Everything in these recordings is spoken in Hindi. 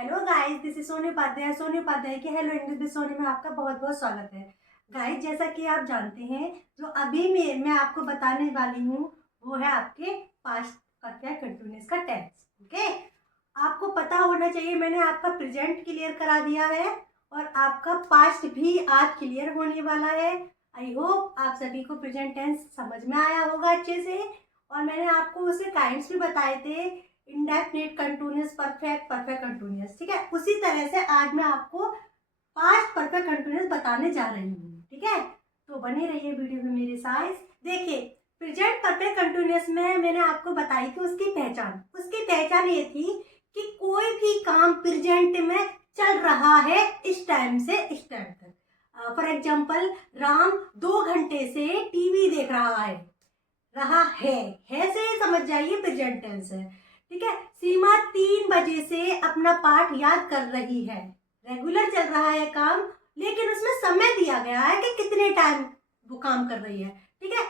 Hello guys, this is Soni Upadhyay. Soni Upadhyay के हेलो इंग्लिश विद सोनी में आपका बहुत बहुत स्वागत है। गाइस, जैसा कि आप जानते हैं, जो अभी मैं आपको बताने वाली हूँ वो है आपके पास्ट परफेक्ट कंटिन्यूअस का टेंस। ओके, आपको पता होना चाहिए, मैंने आपका प्रेजेंट क्लियर करा दिया है और आपका पास्ट भी आज क्लियर होने वाला है। आई होप आप सभी को प्रेजेंट टेंस समझ में आया होगा अच्छे से। और मैंने आपको उसके काइंड्स भी बताए थे, indefinite, continuous, perfect, perfect continuous. ठीक है, उसी तरह से आज मैं आपको पास्ट परफेक्ट कंटिन्यूअस बताने जा रही हूँ। ठीक है, तो बने रहिए वीडियो में मेरे साथ। देखिए, प्रेजेंट परफेक्ट कंटिन्यूअस में मैंने आपको बताई थी उसकी पहचान ये थी कि कोई भी काम प्रेजेंट में चल रहा है इस टाइम से इस टाइम तक। फॉर एग्जाम्पल, राम 2 घंटे से टीवी देख रहा है से समझ जाइए प्रेजेंट टेंस है। ठीक है, सीमा 3 बजे से अपना पाठ याद कर रही है। रेगुलर चल रहा है काम, लेकिन उसमें समय दिया गया है कि कितने टाइम वो काम कर रही है। ठीक है,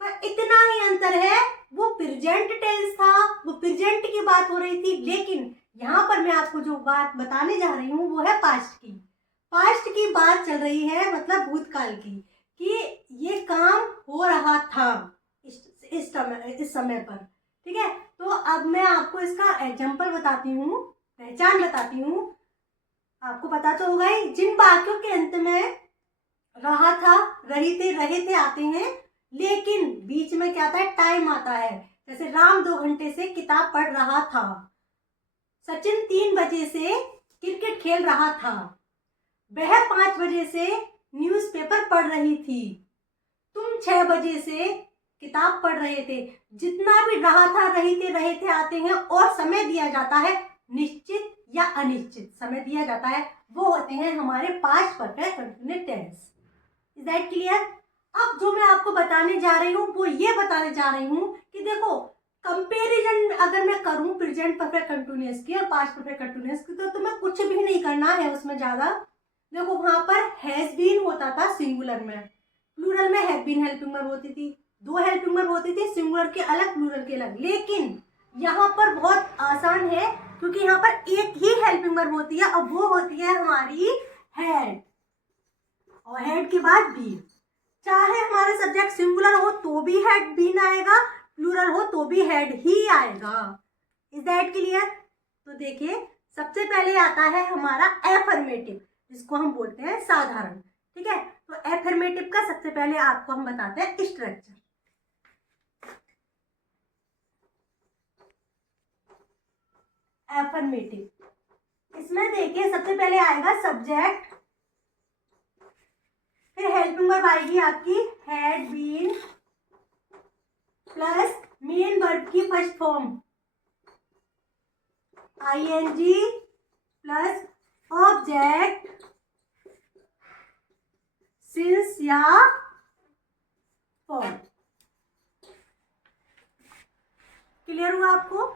पर इतना ही अंतर है, वो प्रेजेंट टेंस था, वो प्रेजेंट की बात हो रही थी। लेकिन यहाँ पर मैं आपको जो बात बताने जा रही हूँ वो है पास्ट की बात चल रही है, मतलब भूतकाल की, कि ये काम हो रहा था इस समय पर। ठीक है, तो अब मैं आपको इसका एग्जाम्पल बताती हूँ, पहचान बताती हूँ। आपको पता तो होगा ही, जिन वाक्यों के अंत में रहा था, रहे थे आते हैं, लेकिन बीच में क्या आता है, टाइम आता है। जैसे राम 2 घंटे से किताब पढ़ रहा था, सचिन 3 बजे से क्रिकेट खेल रहा था, वह 5 बजे से न्यूज़पेपर पढ़ रही थी, तुम 6 बजे से किताब पढ़ रहे थे। जितना भी रहा था, रहे थे आते हैं, और समय दिया जाता है, निश्चित या अनिश्चित समय दिया जाता है, वो होते हैं हमारे past perfect continuous tense. Is that clear? अब जो मैं आपको बताने जा रही हूँ वो ये बताने जा रही हूँ कि देखो, कंपेरिजन अगर मैं करूँ प्रेजेंट परफेक्ट कंटिन्यूअस की और पास्ट परफेक्ट कंटिन्यूअस की, तो तुम्हें कुछ भी नहीं करना है उसमें ज्यादा। देखो, वहां पर हैज बीन होता था सिंगुलर में, प्लूरल में हैव बीन हेल्पिंग वर्ब होती थी, 2 हेल्पिंग वर्ब होती थी, सिंगुलर के अलग प्लूरल के अलग। लेकिन यहाँ पर बहुत आसान है, क्योंकि यहाँ पर एक ही हेल्पिंग वर्ब होती है, और वो होती है हमारी हैड, और हेड के बाद बीन। चाहे हमारा सब्जेक्ट सिंगुलर हो तो भी हेड बीन आएगा, प्लूरल हो तो भी हेड ही आएगा। Is that clear? तो देखिए, सबसे पहले आता है हमारा एफर्मेटिव, जिसको हम बोलते हैं साधारण। ठीक है, तो एफर्मेटिव का सबसे पहले आपको हम बताते हैं स्ट्रक्चर। एफर्मेटिव, इसमें देखिए सबसे पहले आएगा सब्जेक्ट, फिर हेल्पिंग वर्ब आएगी आपकी had been, plus main verb की first form ING, plus object since या फॉर। क्लियर हुआ आपको?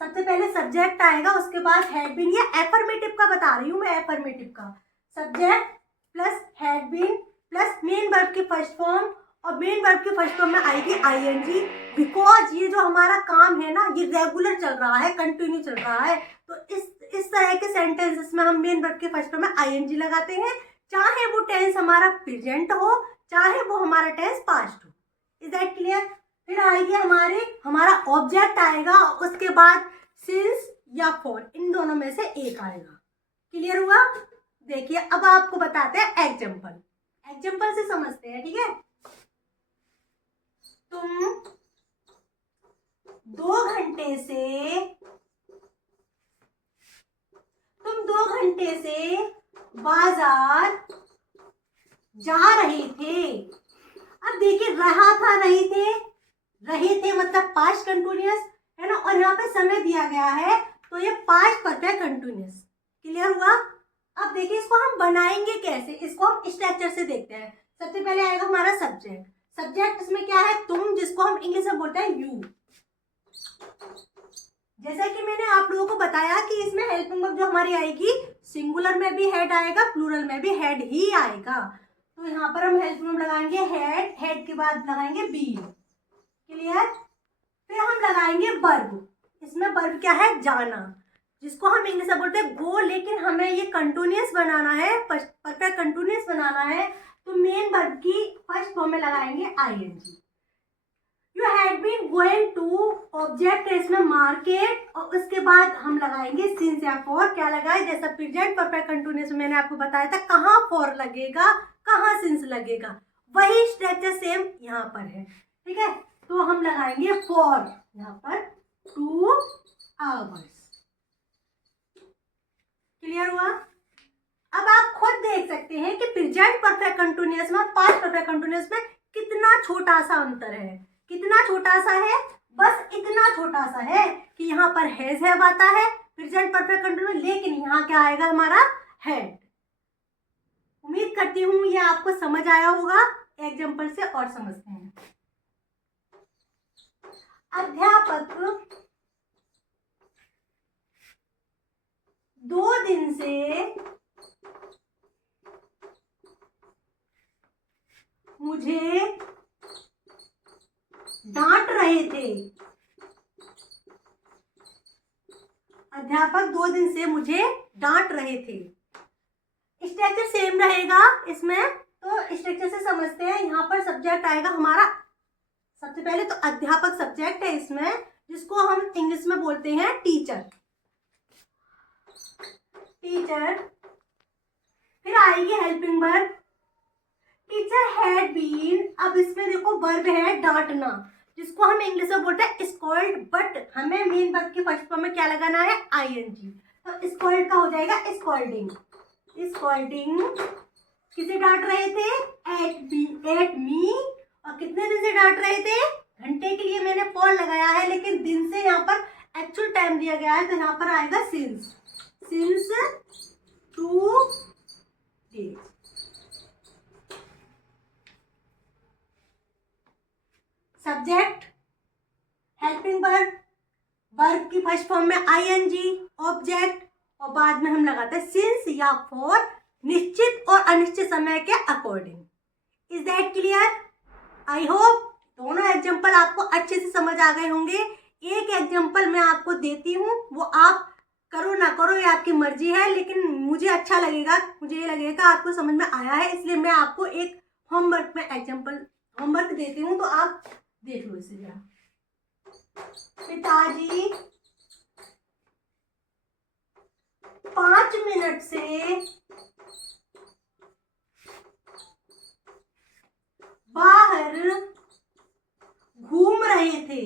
सबसे पहले सब्जेक्ट आएगा, उसके बाद हैड बीन। ये एफर्मेटिव का बता रही हूं मैं, एफर्मेटिव का subject plus had been plus main verb की फर्स्ट फॉर्म, और मेन वर्ब की फर्स्ट फॉर्म में आएगी आईएनजी, बिकॉज ये जो हमारा काम है ना, ये रेगुलर चल रहा है, कंटिन्यू चल रहा है। तो इस तरह के सेंटेंसेस में हम मेन वर्ब के फर्स्ट फॉर्म में आईएनजी लगाते हैं, चाहे वो टेंस हमारा प्रेजेंट हो, चाहे वो हमारा टेंस पास्ट हो। Is that clear? फिर आएगी हमारा ऑब्जेक्ट आएगा, उसके बाद सिंस या फॉर, इन दोनों में से एक आएगा। क्लियर हुआ? देखिए, अब आपको बताते हैं एग्जाम्पल से समझते हैं। ठीक है, तुम 2 घंटे से बाजार जा रहे थे। अब देखिए, रहे थे मतलब पास्ट कंटिन्यूअस है ना, और यहाँ पे समय दिया गया है, तो ये पास्ट परफेक्ट कंटिन्यूअस। क्लियर हुआ? अब देखिए, इसको हम बनाएंगे कैसे, इसको हम स्ट्रक्चर से देखते हैं। सबसे पहले आएगा हमारा सब्जेक्ट इसमें क्या है, तुम, जिसको हम इंग्लिश में बोलते हैं यू। जैसा कि मैंने आप लोगों को बताया कि इसमें हेल्पिंग वर्ब जो हमारी आएगी, सिंगुलर में भी हेड आएगा, प्लूरल में भी हेड ही आएगा। तो यहाँ पर हम हेल्पिंग वर्ब लगाएंगे हेड के बाद लगाएंगे बी। क्लियर? फिर हम लगाएंगे वर्ब, इसमें वर्ब क्या है, जाना। जिसको हम इंग्लिश में बोलते हैं गो, लेकिन हमें ये कंटिन्यूअस बनाना है, परफेक्ट कंटिन्यूअस बनाना है, तो मेन वर्ब की फर्स्ट फॉर्म में लगाएंगे I N G. You had been going to, object है इसमें मार्केट, और उसके बाद हम लगाएंगे सिंस या फॉर। क्या लगाए, जैसा प्रेजेंट परफेक्ट कंटिन्यूअस में मैंने आपको बताया था, कहाँ फॉर लगेगा, कहाँ सिंस लगेगा, वही स्ट्रक्चर सेम यहाँ पर है। ठीक है, तो हम लगाएंगे फॉर यहाँ पर 2 hours। क्लियर हुआ? अब आप खुद देख सकते हैं कि प्रेजेंट परफेक्ट कंटिन्यूअस में और पास्ट परफेक्ट कंटिन्यूअस में कितना छोटा सा अंतर है। कितना छोटा सा है, बस इतना छोटा सा है कि यहाँ पर हैज हैव आता है प्रेजेंट परफेक्ट कंटिन्यूअस, लेकिन यहाँ क्या आएगा हमारा हैड। उम्मीद करती हूँ ये आपको समझ आया होगा। एग्जाम्पल से और समझते हैं। अध्यापक 2 दिन से मुझे डांट रहे थे। अध्यापक 2 दिन से मुझे डांट रहे थे। स्ट्रक्चर सेम रहेगा इसमें, तो स्ट्रक्चर से समझते हैं। यहाँ पर सब्जेक्ट आएगा हमारा, सबसे पहले तो अध्यापक सब्जेक्ट है इसमें, जिसको हम इंग्लिश में बोलते हैं टीचर। टीचर, फिर आएगी helping verb, teacher had been. अब इसमें देखो वर्ब है डांटना, जिसको हम इंग्लिश में बोलते हैं स्कॉल्ड, बट हमें मेन वर्ब की फर्स्ट फॉर्म में क्या लगाना है, आईएनजी। तो स्कॉल्ड का हो जाएगा स्कॉल्डिंग। स्कॉल्डिंग, किसे डांट रहे थे, एट मी। और कितने दिन से डांट रहे थे, घंटे के लिए मैंने फॉर लगाया है, लेकिन दिन से यहाँ पर एक्चुअल टाइम दिया गया है, तो यहाँ पर आएगा since 2 days। Subject, helping verb, verb की फर्स्ट फॉर्म में आईएनजी, ऑब्जेक्ट, और बाद में हम लगाते हैं सिंस या फॉर, निश्चित और अनिश्चित समय के according. Is that clear? I hope दोनों एग्जाम्पल आपको अच्छे से समझ आ गए होंगे। एक एग्जाम्पल मैं आपको देती हूँ, वो आप करो ना करो ये आपकी मर्जी है, लेकिन मुझे अच्छा लगेगा, मुझे ये लगेगा आपको समझ में आया है, इसलिए मैं आपको एक होमवर्क में एग्जाम्पल होमवर्क देती हूँ, तो आप देख लो इसे जरा। पिताजी 5 मिनट से बाहर घूम रहे थे।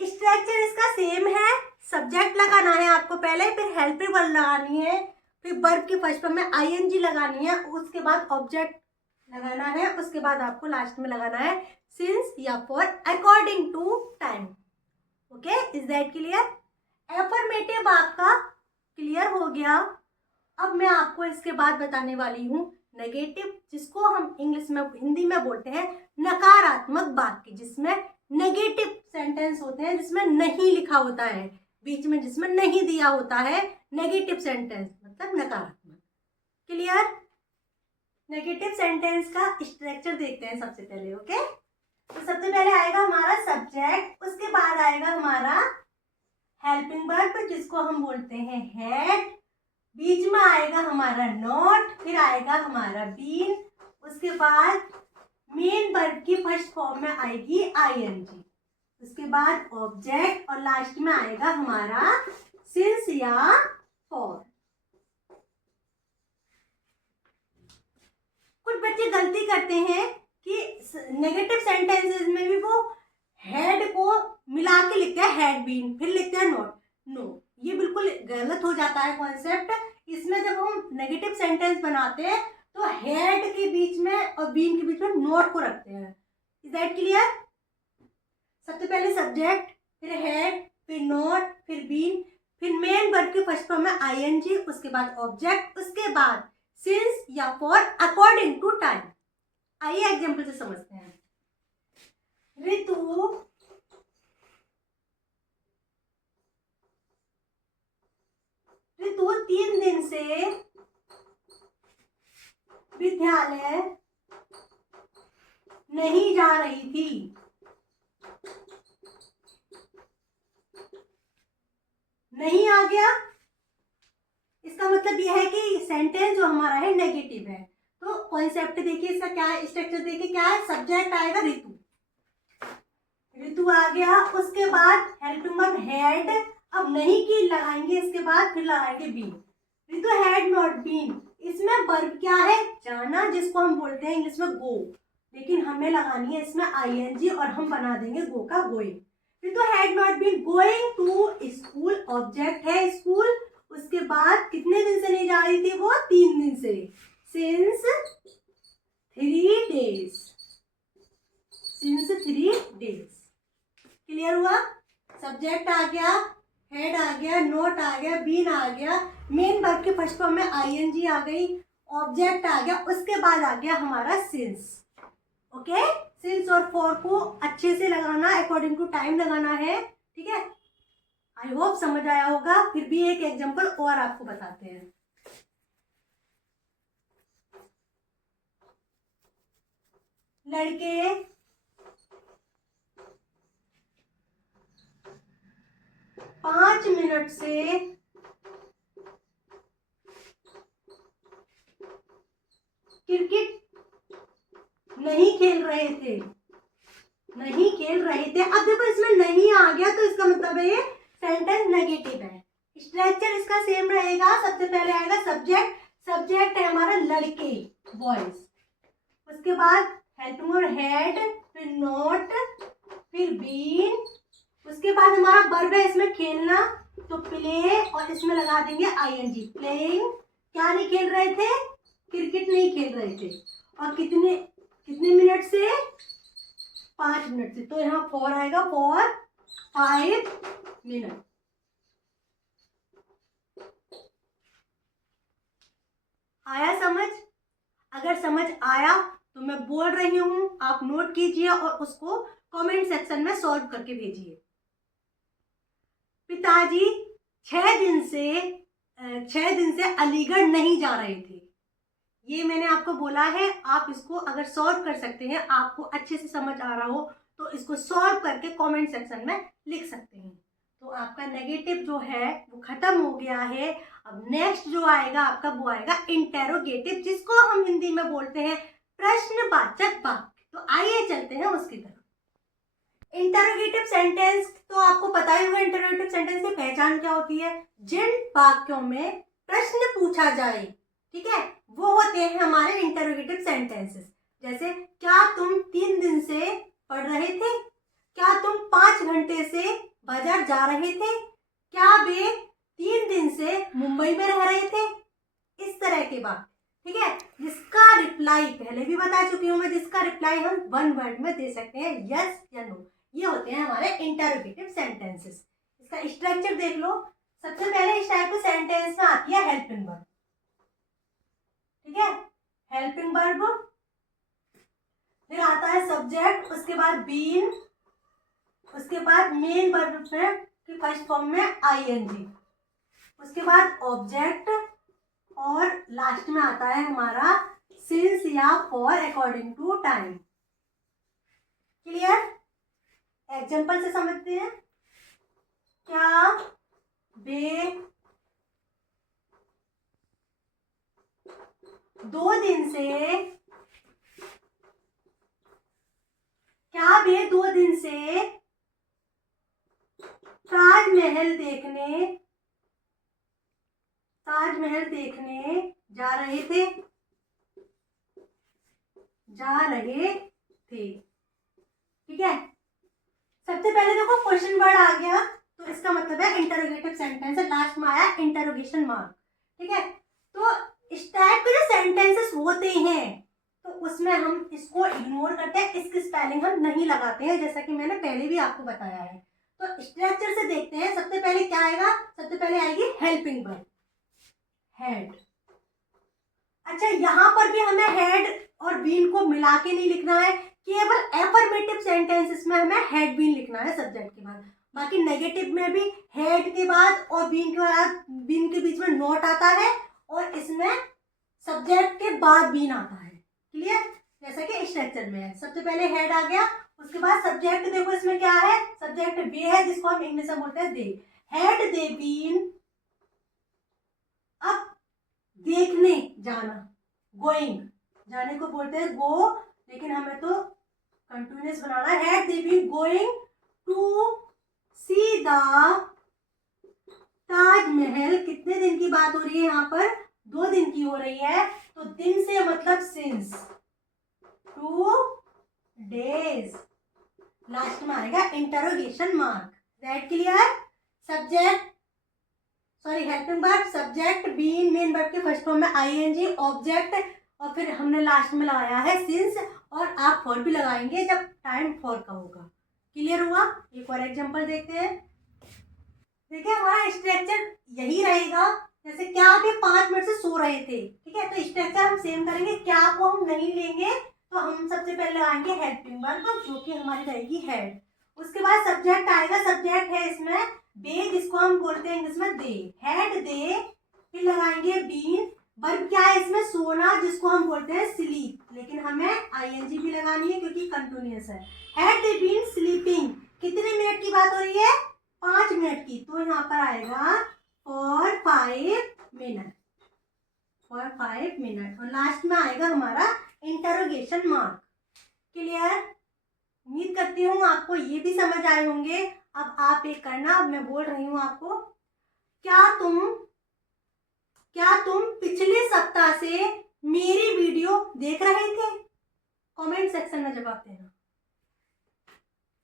स्ट्रक्चर इसका सेम है, सब्जेक्ट लगाना है आपको पहले, फिर हेल्पिंग वर्ब लगानी है, फिर वर्ब की फर्स्ट फॉर्म में आईएनजी लगानी है, उसके बाद ऑब्जेक्ट लगाना है, उसके बाद आपको लास्ट में लगाना है सिंस या for according to time. Okay, is that clear? Affirmative आपका क्लियर हो गया। अब मैं आपको इसके बाद बताने वाली हूँ नेगेटिव, जिसको हम इंग्लिश में हिंदी में बोलते हैं नकारात्मक वाक्य, जिसमें नेगेटिव सेंटेंस होते हैं, जिसमें नहीं लिखा होता है बीच में, जिसमें नहीं दिया होता है, नेगेटिव सेंटेंस मतलब नकारात्मक। क्लियर? नेगेटिव सेंटेंस का स्ट्रक्चर देखते हैं सबसे पहले। ओके, तो सबसे पहले आएगा हमारा सब्जेक्ट, उसके बाद आएगा हमारा हेल्पिंग वर्ब, जिसको हम बोलते हैं हैड, बीच में आएगा हमारा नॉट, फिर आएगा हमारा बीन, उसके बाद मेन वर्ब की फर्स्ट फॉर्म में आएगी आईएनजी, उसके बाद ऑब्जेक्ट, और लास्ट में आएगा हमारा सिंस या फॉर। कुछ बच्चे गलती करते हैं कि नेगेटिव सेंटेंसेस में भी वो हैड को मिला के लिखते हैं हैड बीन, फिर लिखते हैं नॉट। नो, ये बिल्कुल गलत हो जाता है कॉन्सेप्ट। इसमें जब हम नेगेटिव सेंटेंस बनाते हैं तो हैड के बीच में और बीन के बीच में नॉट को रखते हैं। Is that clear? सबसे पहले सब्जेक्ट, फिर हैड, फिर नॉट, फिर बीन, फिर मेन वर्ब की फर्स्ट फॉर्म में आईएनजी, उसके बाद ऑब्जेक्ट, उसके बाद सिंस या फॉर अकॉर्डिंग टू टाइम। आइए एग्जाम्पल से समझते हैं। ऋतु 3 दिन से विद्यालय नहीं जा रही थी। नहीं आ गया, इसका मतलब ये है कि सेंटेंस जो हमारा है नेगेटिव है। तो कॉन्सेप्ट देखिए इसका क्या है, स्ट्रक्चर देखिए क्या है, सब्जेक्ट आएगा ऋतु, ऋतु आ गया, उसके बाद हेल्पिंग वर्ब हैड, अब नहीं की लगाएंगे, इसके बाद फिर लगाएंगे been, Ritu had not been, इसमें वर्ब क्या है, जाना, जिसको हम बोलते हैं इंग्लिश में गो, लेकिन हमें लगानी है इसमें आईएनजी और हम बना देंगे गो का going. Ritu had not been going to school, object है स्कूल, उसके बाद कितने दिन से नहीं जा रही थी वो, 3 दिन से, since 3 days, since 3 days। Clear हुआ, सब्जेक्ट आ गया, हेड आ गया, नोट आ गया, बीन आ गया, मेन वर्ब के फर्स्ट फॉर्म में आईएनजी आ गई, ऑब्जेक्ट आ गया, उसके बाद आ गया हमारा सिंस। ओके, सिंस और फॉर को अच्छे से लगाना, अकॉर्डिंग टू टाइम लगाना है, ठीक है। आई होप समझ आया होगा। फिर भी एक एग्जांपल और आपको बताते हैं। लड़के 5 मिनट से क्रिकेट नहीं खेल रहे थे, नहीं खेल रहे थे। अब देखो इसमें नहीं आ गया तो इसका मतलब है ये सेंटेंस नेगेटिव है। स्ट्रक्चर इसका सेम रहेगा, सबसे पहले आएगा सब्जेक्ट, सब्जेक्ट है हमारा लड़के, बॉयज, उसके बाद हेल्पिंग वर्ब हैड, फिर नॉट, फिर बीन, उसके बाद हमारा वर्ब है इसमें खेलना, तो प्ले, और इसमें लगा देंगे आईएनजी, प्लेइंग, क्या नहीं खेल रहे थे, क्रिकेट नहीं खेल रहे थे, और कितने कितने मिनट से, 5 मिनट से, तो यहाँ फॉर आएगा, फॉर 5 मिनट। आया समझ? अगर समझ आया तो मैं बोल रही हूं, आप नोट कीजिए और उसको कमेंट सेक्शन में सॉल्व करके भेजिए। पिताजी 6 दिन से अलीगढ़ नहीं जा रहे थे, ये मैंने आपको बोला है। आप इसको अगर सॉल्व कर सकते हैं, आपको अच्छे से समझ आ रहा हो, तो इसको सॉल्व करके कमेंट सेक्शन में लिख सकते हैं। तो आपका नेगेटिव जो है वो खत्म हो गया है। अब नेक्स्ट जो आएगा आपका, वो आएगा इंटेरोगेटिव, जिसको हम हिंदी में बोलते हैं प्रश्नवाचक वाक्य। तो आइए चलते हैं उसकी तरफ। इंटेरोगेटिव सेंटेंस तो आपको पता ही होगा, इंटेरोगेटिव सेंटेंस की पहचान क्या होती है, जिन वाक्यों में प्रश्न पूछा जाए, ठीक है, वो होते हैं हमारे इंटेरोगेटिव सेंटेंसेस। जैसे क्या तुम 3 दिन से पढ़ रहे थे, क्या तुम 5 घंटे से बाजार जा रहे थे, क्या वे 3 दिन से मुंबई में रह रहे थे, इस तरह के बात, ठीक है, जिसका रिप्लाई पहले भी बता चुकी हूं मैं, जिसका रिप्लाई हम 1 वर्ड में दे सकते हैं, यस या नो। ये होते हैं हमारे इंटेरोगेटिव सेंटेंसेस। इसका स्ट्रक्चर देख लो। सबसे पहले इस टाइप के सेंटेंस में आती है हेल्पिंग वर्ब, ठीक है, हेल्पिंग वर्ब, फिर आता है सब्जेक्ट, उसके बाद बीन, उसके बाद मेन वर्ब में की फर्स्ट फॉर्म में आईएनजी, उसके बाद ऑब्जेक्ट, और लास्ट में आता है हमारा सिंस या for according to time. Clear? Example से समझते हैं। क्या वे 2 दिन से, क्या वे 2 दिन से ताजमहल देखने जा रहे थे, ठीक है। सबसे पहले देखो क्वेश्चन वर्ड आ गया, तो इसका मतलब है इंटरोगेटिव सेंटेंस है, लास्ट में आया इंटरोगेशन मार्क, ठीक है। तो इस टाइप के जो सेंटेंसेस होते हैं, तो उसमें हम इसको इग्नोर करते हैं, इसकी स्पेलिंग हम नहीं लगाते हैं, जैसा कि मैंने पहले भी आपको बताया है। तो स्ट्रक्चर से देखते हैं। सबसे पहले क्या आएगा, सबसे पहले आएगी हेल्पिंग वर्ब, हेड। अच्छा, यहाँ पर भी हमें हेड और बीन को मिला के नहीं लिखना है, केवल एफर्मेटिव सेंटेंसेस में हमें हेड बीन लिखना है सब्जेक्ट के बाद। बाकी नेगेटिव में भी हेड के बाद और बीन के बीच में नोट आता है, और इसमें सब्जेक्ट के बाद बीन आता है। क्लियर? जैसा कि स्ट्रक्चर में है, सबसे पहले हेड आ गया, उसके बाद सब्जेक्ट, देखो इसमें क्या है, सब्जेक्ट वे है, जिसको हम इंग्लिश में बोलते हैं दे। हैड दे बीन, अब देखने जाना, गोइंग, जाने को बोलते हैं गो, लेकिन हमें तो कंटिन्यूअस बनाना है। Had they been going to see the Taj Mahal, कितने दिन की बात हो रही है यहाँ पर, 2 दिन की हो रही है, तो दिन से मतलब सिंस, 2 days, लास्ट में आएगा interrogation mark. That clear? Subject sorry helping verb, subject been, main verb के फर्स्ट फॉर्म में आईएनजी, ऑब्जेक्ट, और फिर हमने लास्ट में लगाया है सिंस, और आप फॉर भी लगाएंगे जब टाइम फॉर का होगा। क्लियर हुआ? एक और एग्जांपल देखते हैं। देखिए हमारा स्ट्रक्चर यही रहेगा, जैसे क्या भी 5 मिनट से सो रहे थे, ठीक है, तो स्ट्रक्चर हम सेम करेंगे। क्या को हम नहीं लेंगे, तो हम सबसे पहले लगाएंगे हेल्पिंग वर्ब, जो कि हमारी रहेगी हैड। उसके बाद सब्जेक्ट आएगा, सब्जेक्ट है इसमें दे, जिसको हम बोलते हैं इंग्लिश में दे, हैड दे, फिर लगाएंगे बीन। वर्ब क्या है इसमें, सोना, जिसको हम बोलते हैं स्लीप, लेकिन हमें आईएनजी भी लगानी है क्योंकि कंटिन्यूअस है। हैड दे बीन स्लीपिंग, कितने मिनट की बात हो रही है, 5 मिनट की, तो यहाँ पर आएगा फॉर 5 मिनट, फॉर 5 मिनट, और लास्ट में आएगा हमारा इंटरोगेशन मार्क। क्लियर? उम्मीद करती हूँ आपको ये भी समझ आए होंगे। अब आप एक करना, अब मैं बोल रही हूँ आपको, क्या तुम पिछले सप्ताह से मेरी वीडियो देख रहे थे? कमेंट सेक्शन में जवाब देना।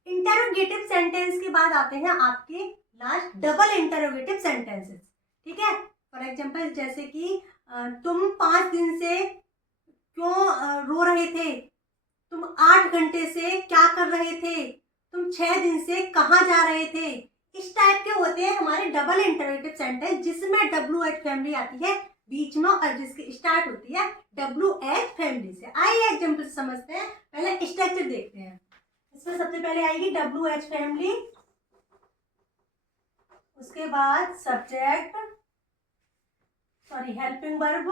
इंटरोगेटिव सेंटेंस के बाद आते हैं आपके लास्ट डबल इंटरोगेटिव सेंटेंसेस, ठीक है। फॉर एग्जांपल जैसे कि तुम 5 दिन से क्यों रो रहे थे, तुम 8 घंटे से क्या कर रहे थे, तुम 6 दिन से कहाँ जा रहे थे, इस टाइप के होते हैं हमारे डबल इंटरोगेटिव सेंटेंस, जिसमें WH फैमिली आती है बीच में, और जिसकी स्टार्ट होती है WH फैमिली से। आइए एग्जांपल समझते हैं, पहले स्ट्रक्चर देखते हैं। इसमें सबसे पहले आएगी WH फैमिली, उसके बाद सब्जेक्ट सॉरी हेल्पिंग वर्ब,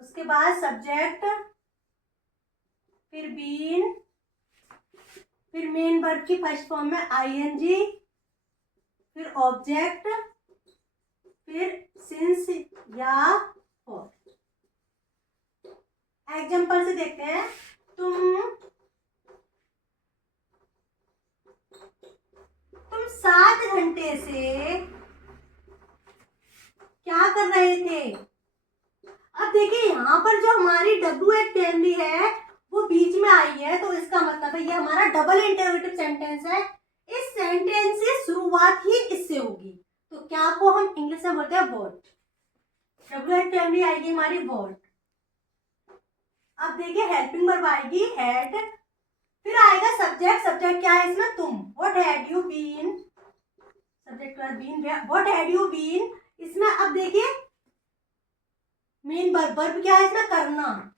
उसके बाद सब्जेक्ट, फिर बीन, फिर मेन वर्ब की फर्स्ट फॉर्म में आईएनजी, फिर ऑब्जेक्ट, फिर सिंस या फॉर। एग्जांपल से देखते हैं। तुम 7 घंटे से क्या कर रहे थे। अब देखिए यहाँ पर जो हमारी WH फैमिली है वो बीच में आई है, तो इसका मतलब है ये हमारा डबल इंटरोगेटिव सेंटेंस है। इस सेंटेंस की शुरुआत ही इससे होगी, तो क्या को हम इंग्लिश में बोलते हैं व्हाट। WH फैमिली आएगी हमारी व्हाट। अब देखिए हेल्पिंग वर्ब आएगी हैड, फिर आएगा सब्जेक्ट, सब्जेक्ट क्या है इसमें, तुम, what had you been, subject का been, what had you been. इसमें अब देखिए मेन वर्ब, वर्ब क्या है इसमें, करना,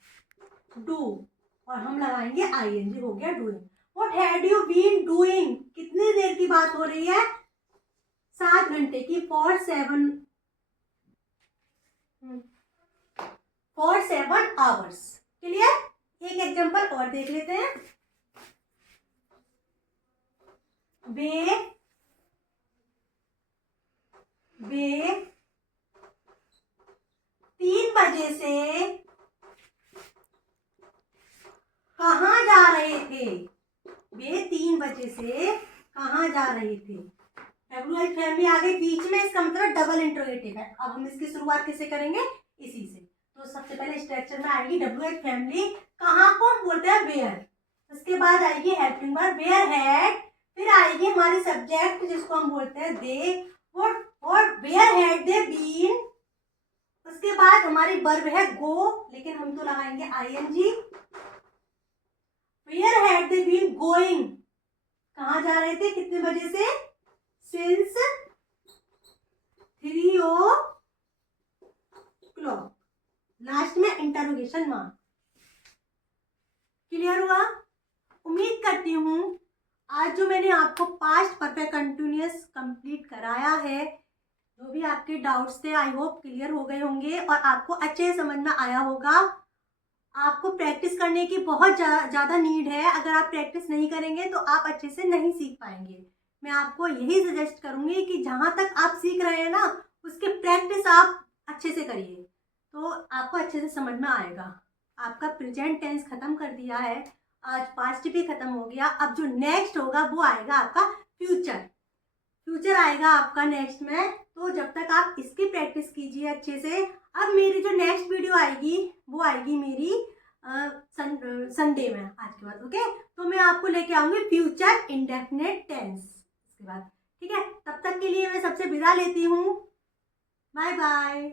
डू, और हम लगाएंगे आईएनजी, हो गया doing. What had you been doing, कितनी देर की बात हो रही है, 7 घंटे की, फॉर 7 आवर्स। क्लियर? एक एग्जांपल और देख लेते हैं। वे 3 बजे से कहाँ जा रहे थे, वे 3 बजे से कहाँ जा रहे थे। WH फैमिली आ गई बीच में, इसका मतलब डबल इंटरोगेटिव है। अब हम इसकी शुरुआत किससे करेंगे, इसी से। तो सबसे पहले स्ट्रक्चर में आएगी WH फैमिली, कहाँ को हम बोलते हैं वेयर, उसके बाद आएगी हेल्पिंग वर्ब वेयर हैड, फिर आएगी हमारी सब्जेक्ट जिसको हम बोलते हैं दे, और वेयर हैड दे बीन। उसके बाद हमारी वर्ब है गो, लेकिन हम तो लगाएंगे I N G. Where had they been going, कहाँ जा रहे थे, कितने बजे से, सिंस 3 o'clock, लास्ट में इंटरोगेशन मार्क। क्लियर हुआ? उम्मीद करती हूँ आज जो मैंने आपको पास्ट परफेक्ट कंटिन्यूअस कंप्लीट कराया है, जो भी आपके डाउट्स थे आई होप क्लियर हो गए होंगे और आपको अच्छे से समझ में आया होगा। आपको प्रैक्टिस करने की बहुत ज़्यादा नीड है। अगर आप प्रैक्टिस नहीं करेंगे तो आप अच्छे से नहीं सीख पाएंगे। मैं आपको यही सजेस्ट करूँगी कि जहाँ तक आप सीख रहे हैं ना, उसकी प्रैक्टिस आप अच्छे से करिए, तो आपको अच्छे से समझ में आएगा। आपका प्रेजेंट टेंस खत्म कर दिया है, आज पास्ट भी खत्म हो गया। अब जो नेक्स्ट होगा वो आएगा आपका फ्यूचर। फ्यूचर आएगा आपका नेक्स्ट में, तो जब तक आप इसकी प्रैक्टिस कीजिए अच्छे से। अब मेरी जो नेक्स्ट वीडियो आएगी वो आएगी मेरी संडे में, आज के बाद। ओके, तो मैं आपको लेके आऊंगी फ्यूचर इंडेफिनिट टेंस इसके बाद। ठीक है, तब तक के लिए मैं सबसे विदा लेती हूँ। Bye bye.